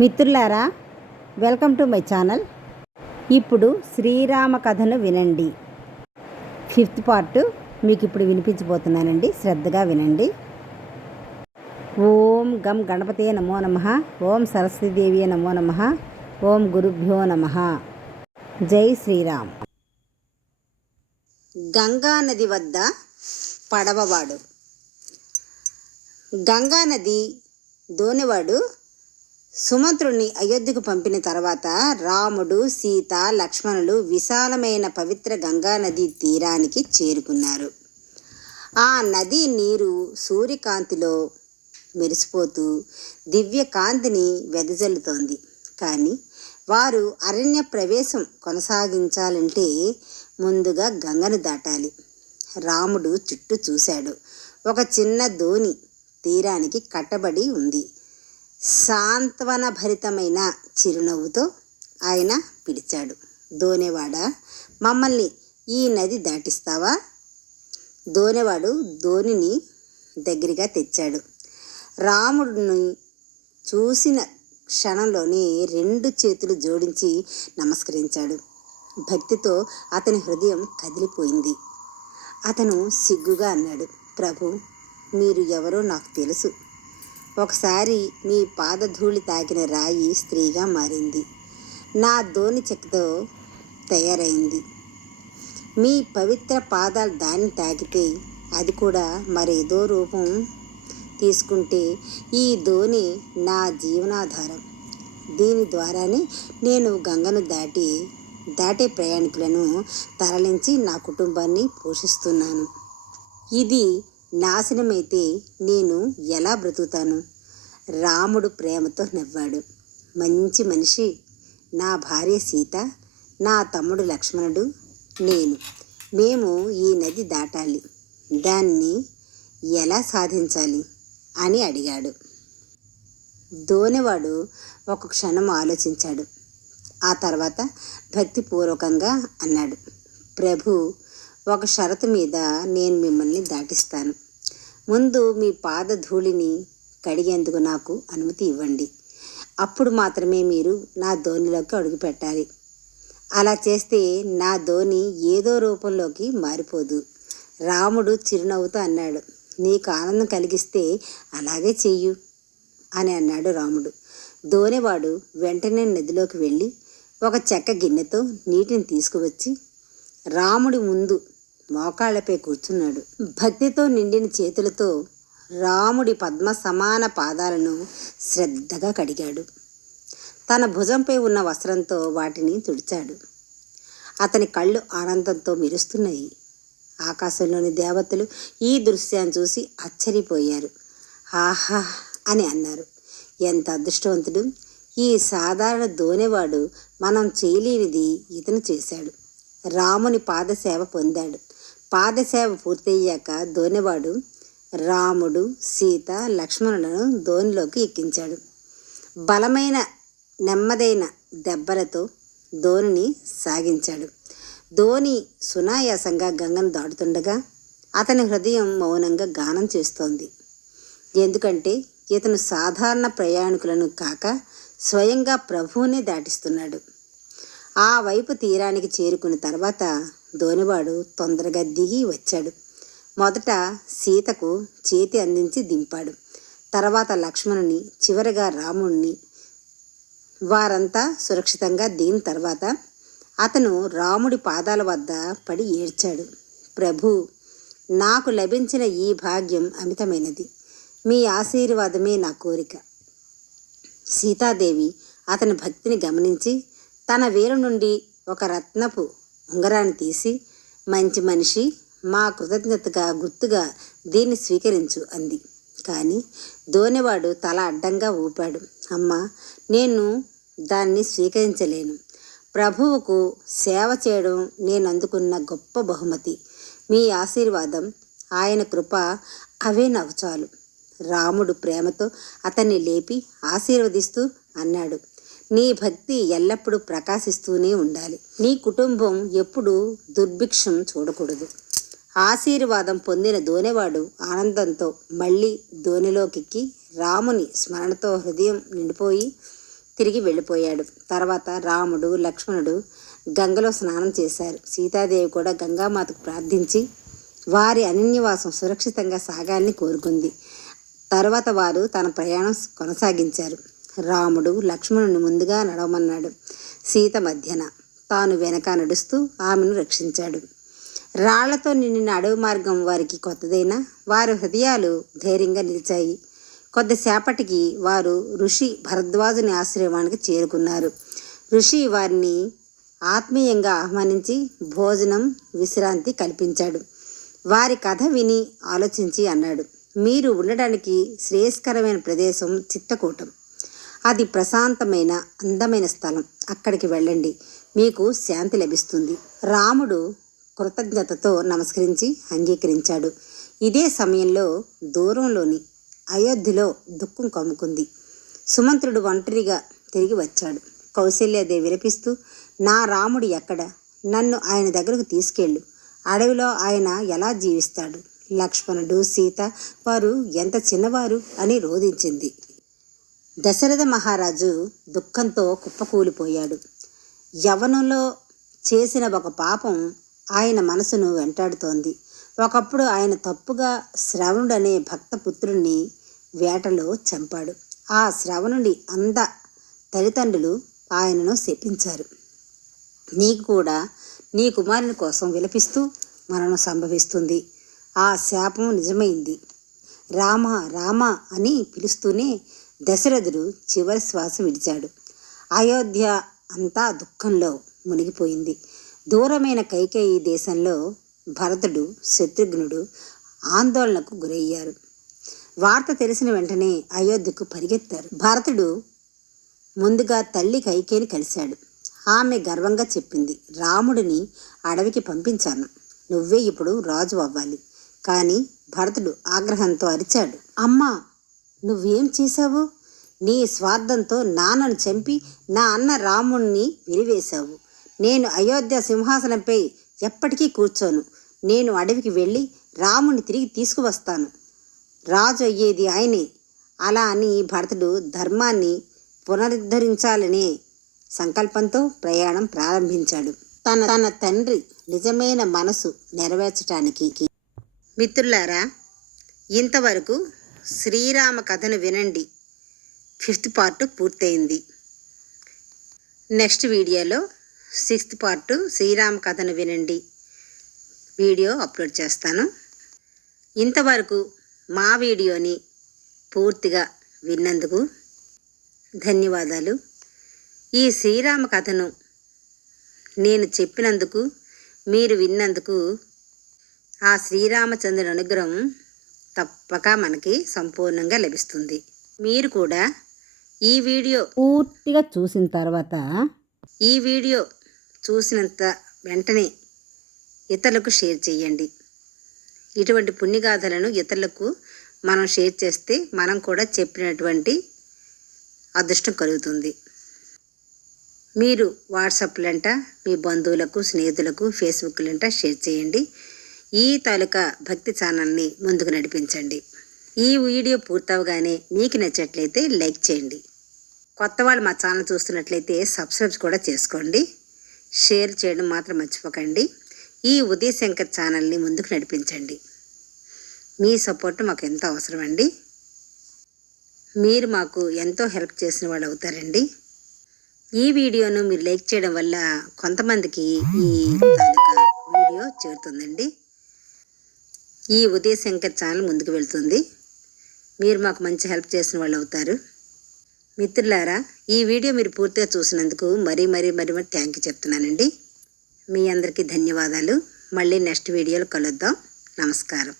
మిత్రులారా, welcome to my channel. ఇప్పుడు శ్రీరామ కథను వినండి. 5th పార్ట్ మీకు ఇప్పుడు వినిపించబోతున్నానండి. శ్రద్ధగా వినండి. ఓం గం గణపతే నమో నమః. ఓం సరస్వతీదేవి నమో నమః. ఓం గురుభ్యో నమః. జై శ్రీరామ్. గంగానది వద్ద పడవవాడు. గంగానది దోనెవాడు సుమంత్రుణ్ణి అయోధ్యకు పంపిన తర్వాత రాముడు, సీత, లక్ష్మణులు విశాలమైన పవిత్ర గంగానది తీరానికి చేరుకున్నారు. ఆ నది నీరు సూర్యకాంతిలో మెరిసిపోతూ దివ్య కాంతిని వెదజల్లుతోంది. కానీ వారు అరణ్య ప్రవేశం కొనసాగించాలంటే ముందుగా గంగను దాటాలి. రాముడు చుట్టూ చూశాడు. ఒక చిన్న దోణి తీరానికి కట్టబడి ఉంది. సాంత్వనభరితమైన చిరునవ్వుతో ఆయన పిలిచాడు, దోనెవాడా, మమ్మల్ని ఈ నది దాటిస్తావా? దోనెవాడు దోణిని దగ్గరగా తెచ్చాడు. రాముడిని చూసిన క్షణంలోనే 2 చేతులు జోడించి నమస్కరించాడు. భక్తితో అతని హృదయం కదిలిపోయింది. అతను సిగ్గుగా అన్నాడు, ప్రభు, మీరు ఎవరో నాకు తెలుసు. ఒకసారి మీ పాదధూళి తాకిన రాయి స్త్రీగా మారింది. నా దోణి చెక్కతో తయారైంది. మీ పవిత్ర పాదాలు దాన్ని తాకితే అది కూడా మరేదో రూపం తీసుకుంటే ఈ దోణి నా జీవనాధారం. దీని ద్వారానే నేను గంగను దాటే ప్రయాణికులను తరలించి నా కుటుంబాన్ని పోషిస్తున్నాను. ఇది నాశనమైతే నేను ఎలా బ్రతుకుతాను? రాముడు ప్రేమతో నవ్వాడు. మంచి మనిషి. నా భార్య సీత, నా తమ్ముడు లక్ష్మణుడు, మేము ఈ నది దాటాలి. దాన్ని ఎలా సాధించాలి అని అడిగాడు. దోనెవాడు ఒక క్షణం ఆలోచించాడు. ఆ తర్వాత భక్తిపూర్వకంగా అన్నాడు, ప్రభు, ఒక షరతు మీద నేను మిమ్మల్ని దాటిస్తాను. ముందు మీ పాదధూళిని కడిగేందుకు నాకు అనుమతి ఇవ్వండి. అప్పుడు మాత్రమే మీరు నా దోణిలోకి అడుగు పెట్టాలి. అలా చేస్తే నా దోణి ఏదో రూపంలోకి మారిపోదు. రాముడు చిరునవ్వుతో అన్నాడు, నీకు ఆనందం కలిగిస్తే అలాగే చెయ్యు అని అన్నాడు రాముడు. దోనెవాడు వెంటనే నదిలోకి వెళ్ళి ఒక చెక్క గిన్నెతో నీటిని తీసుకువచ్చి రాముడి ముందు మోకాళ్లపై కూర్చున్నాడు. భక్తితో నిండిన చేతులతో రాముడి పద్మ సమాన పాదాలను శ్రద్ధగా కడిగాడు. తన భుజంపై ఉన్న వస్త్రంతో వాటిని తుడిచాడు. అతని కళ్ళు ఆనందంతో మెరుస్తున్నాయి. ఆకాశంలోని దేవతలు ఈ దృశ్యాన్ని చూసి ఆశ్చర్యపోయారు. ఆహా అని అన్నారు. ఎంత అదృష్టవంతుడు! ఈ సాధారణ దోనెవాడు మనం చేయలేనిది ఇతను చేశాడు. రాముని పాదసేవ పొందాడు. పాదసేవ పూర్తయ్యాక దోనెవాడు రాముడు, సీత, లక్ష్మణులను దోణిలోకి ఎక్కించాడు. బలమైన నెమ్మదైన దెబ్బలతో దోణిని సాగించాడు. దోణి సునాయాసంగా గంగను దాటుతుండగా అతని హృదయం మౌనంగా గానం చేస్తోంది. ఎందుకంటే ఇతను సాధారణ ప్రయాణికులను కాక స్వయంగా ప్రభువునే దాటిస్తున్నాడు. ఆ వైపు తీరానికి చేరుకున్న తర్వాత దోనెవాడు తొందరగా దిగి వచ్చాడు. మొదట సీతకు చేతి అందించి దింపాడు. తర్వాత లక్ష్మణుని, చివరిగా రాముణ్ణి. వారంతా సురక్షితంగా దిగిన తర్వాత అతను రాముడి పాదాల వద్ద పడి ఏడ్చాడు. ప్రభు, నాకు లభించిన ఈ భాగ్యం అమితమైనది. మీ ఆశీర్వాదమే నా కోరిక. సీతాదేవి అతని భక్తిని గమనించి తన వేలు నుండి ఒక రత్నపు ఉంగరాన్ని తీసి, మంచి మనిషి, మా కృతజ్ఞతగా గుర్తుగా దీన్ని స్వీకరించు అంది. కానీ దోనెవాడు తల అడ్డంగా ఊపాడు. అమ్మా, నేను దాన్ని స్వీకరించలేను. ప్రభువుకు సేవ చేయడం నేను అందుకున్న గొప్ప బహుమతి. మీ ఆశీర్వాదం, ఆయన కృప, అవే నాకు చాలు. రాముడు ప్రేమతో అతన్ని లేపి ఆశీర్వదిస్తూ అన్నాడు, నీ భక్తి ఎల్లప్పుడూ ప్రకాశిస్తూనే ఉండాలి. నీ కుటుంబం ఎప్పుడూ దుర్భిక్షం చూడకూడదు. ఆశీర్వాదం పొందిన దోనెవాడు ఆనందంతో మళ్ళీ దోణిలోకెక్కి రాముని స్మరణతో హృదయం నిండిపోయి తిరిగి వెళ్ళిపోయాడు. తర్వాత రాముడు లక్ష్మణుడు గంగలో స్నానం చేశారు. సీతాదేవి కూడా గంగామాతకు ప్రార్థించి వారి అరణ్యవాసం సురక్షితంగా సాగాలని కోరుకుంది. తర్వాత వారు తన ప్రయాణం కొనసాగించారు. రాముడు లక్ష్మణుని ముందుగా నడవమన్నాడు. సీత మధ్యన, తాను వెనక నడుస్తూ ఆమెను రక్షించాడు. రాళ్లతో నిండిన అడవి మార్గం వారికి కొత్తదైనా వారి హృదయాలు ధైర్యంగా నిలిచాయి. కొద్దిసేపటికి వారు ఋషి భరద్వాజుని ఆశ్రమానికి చేరుకున్నారు. ఋషి వారిని ఆత్మీయంగా ఆహ్వానించి భోజనం విశ్రాంతి కల్పించాడు. వారి కథ విని ఆలోచించి అన్నాడు, మీరు ఉండడానికి శ్రేయస్కరమైన ప్రదేశం చిత్తకూటం. అది ప్రశాంతమైన అందమైన స్థలం. అక్కడికి వెళ్ళండి, మీకు శాంతి లభిస్తుంది. రాముడు కృతజ్ఞతతో నమస్కరించి అంగీకరించాడు. ఇదే సమయంలో దూరంలోని అయోధ్యలో దుఃఖం కమ్ముకుంది. సుమంత్రుడు ఒంటరిగా తిరిగి వచ్చాడు. కౌశల్యాదేవి విలపిస్తూ, నా రాముడు ఎక్కడ? నన్ను ఆయన దగ్గరకు తీసుకెళ్ళు. అడవిలో ఆయన ఎలా జీవిస్తాడు? లక్ష్మణుడు సీత వారు ఎంత చిన్నవారు అని రోధించింది. దశరథ మహారాజు దుఃఖంతో కుప్పకూలిపోయాడు. యవ్వనంలో చేసిన ఒక పాపం ఆయన మనసును వెంటాడుతోంది. ఒకప్పుడు ఆయన తప్పుగా శ్రవణుడనే భక్తపుత్రుణ్ణి వేటలో చంపాడు. ఆ శ్రవణుడి తల్లిదండ్రులు ఆయనను శపించారు. నీకు కూడా నీ కుమారుని కోసం విలపిస్తూ మరణం సంభవిస్తుంది. ఆ శాపం నిజమైంది. రామ రామ అని పిలుస్తూనే దశరథుడు చివరి శ్వాస విడిచాడు. అయోధ్య అంతా దుఃఖంలో మునిగిపోయింది. దూరమైన కైకేయి దేశంలో భరతుడు శత్రుఘ్నుడు ఆందోళనకు గురయ్యారు. వార్త తెలిసిన వెంటనే అయోధ్యకు పరిగెత్తారు. భరతుడు ముందుగా తల్లి కైకేయిని కలిశాడు. ఆమె గర్వంగా చెప్పింది, రాముడిని అడవికి పంపించాను, నువ్వే ఇప్పుడు రాజు అవ్వాలి. కానీ భరతుడు ఆగ్రహంతో అరిచాడు, అమ్మా, నువ్వేం చేశావు? నీ స్వార్థంతో నాన్నను చంపి నా అన్న రాముణ్ణి వెలివేశావు. నేను అయోధ్య సింహాసనంపై ఎప్పటికీ కూర్చోను. నేను అడవికి వెళ్ళి రాముని తిరిగి తీసుకువస్తాను. రాజు అయ్యేది ఆయనే. అలా అని భరతుడు ధర్మాన్ని పునరుద్ధరించాలనే సంకల్పంతో ప్రయాణం ప్రారంభించాడు. తన తండ్రి నిజమైన మనసు నెరవేర్చడానికి. మిత్రులారా, ఇంతవరకు శ్రీరామ కథను వినండి. 5th పార్ట్ పూర్తయింది. నెక్స్ట్ వీడియోలో 6th పార్ట్ శ్రీరామ కథను వినండి వీడియో అప్లోడ్ చేస్తాను. ఇంతవరకు మా వీడియోని పూర్తిగా విన్నందుకు ధన్యవాదాలు. ఈ శ్రీరామ కథను నేను చెప్పినందుకు, మీరు విన్నందుకు ఆ శ్రీరామచంద్రుని అనుగ్రహం తప్పక మనకి సంపూర్ణంగా లభిస్తుంది. మీరు కూడా ఈ వీడియో పూర్తిగా చూసిన తర్వాత, ఈ వీడియో చూసినంత వెంటనే ఇతరులకు షేర్ చేయండి. ఇటువంటి పుణ్యగాథలను ఇతరులకు మనం షేర్ చేస్తే మనం కూడా చెప్పినటువంటి అదృష్టం కలుగుతుంది. మీరు వాట్సాప్లంట మీ బంధువులకు, స్నేహితులకు, ఫేస్బుక్లంట షేర్ చేయండి. ఈ తాలూకా భక్తి ఛానల్ని ముందుకు నడిపించండి. ఈ వీడియో పూర్తవగానే మీకు నచ్చినట్లయితే లైక్ చేయండి. కొత్త వాళ్ళు మా ఛానల్ చూస్తున్నట్లయితే సబ్స్క్రైబ్ కూడా చేసుకోండి. షేర్ చేయడం మాత్రం మర్చిపోకండి. ఈ ఉదయ శంకర్ ఛానల్ని ముందుకు నడిపించండి. మీ సపోర్ట్ మాకు ఎంతో అవసరం అండి. మీరు మాకు ఎంతో హెల్ప్ చేసిన వాళ్ళు అవుతారండి. ఈ వీడియోను మీరు లైక్ చేయడం వల్ల కొంతమందికి ఈ తాలూకా వీడియో చేరుతుందండి. ఈ ఉదయ శంకర్ ఛానల్ ముందుకు వెళ్తుంది. మీరు మాకు మంచి హెల్ప్ చేసిన వాళ్ళు అవుతారు. మిత్రులారా, ఈ వీడియో మీరు పూర్తిగా చూసినందుకు మరీ థ్యాంక్ యూ చెప్తున్నానండి. మీ అందరికీ ధన్యవాదాలు. మళ్ళీ నెక్స్ట్ వీడియోలో కలుద్దాం. నమస్కారం.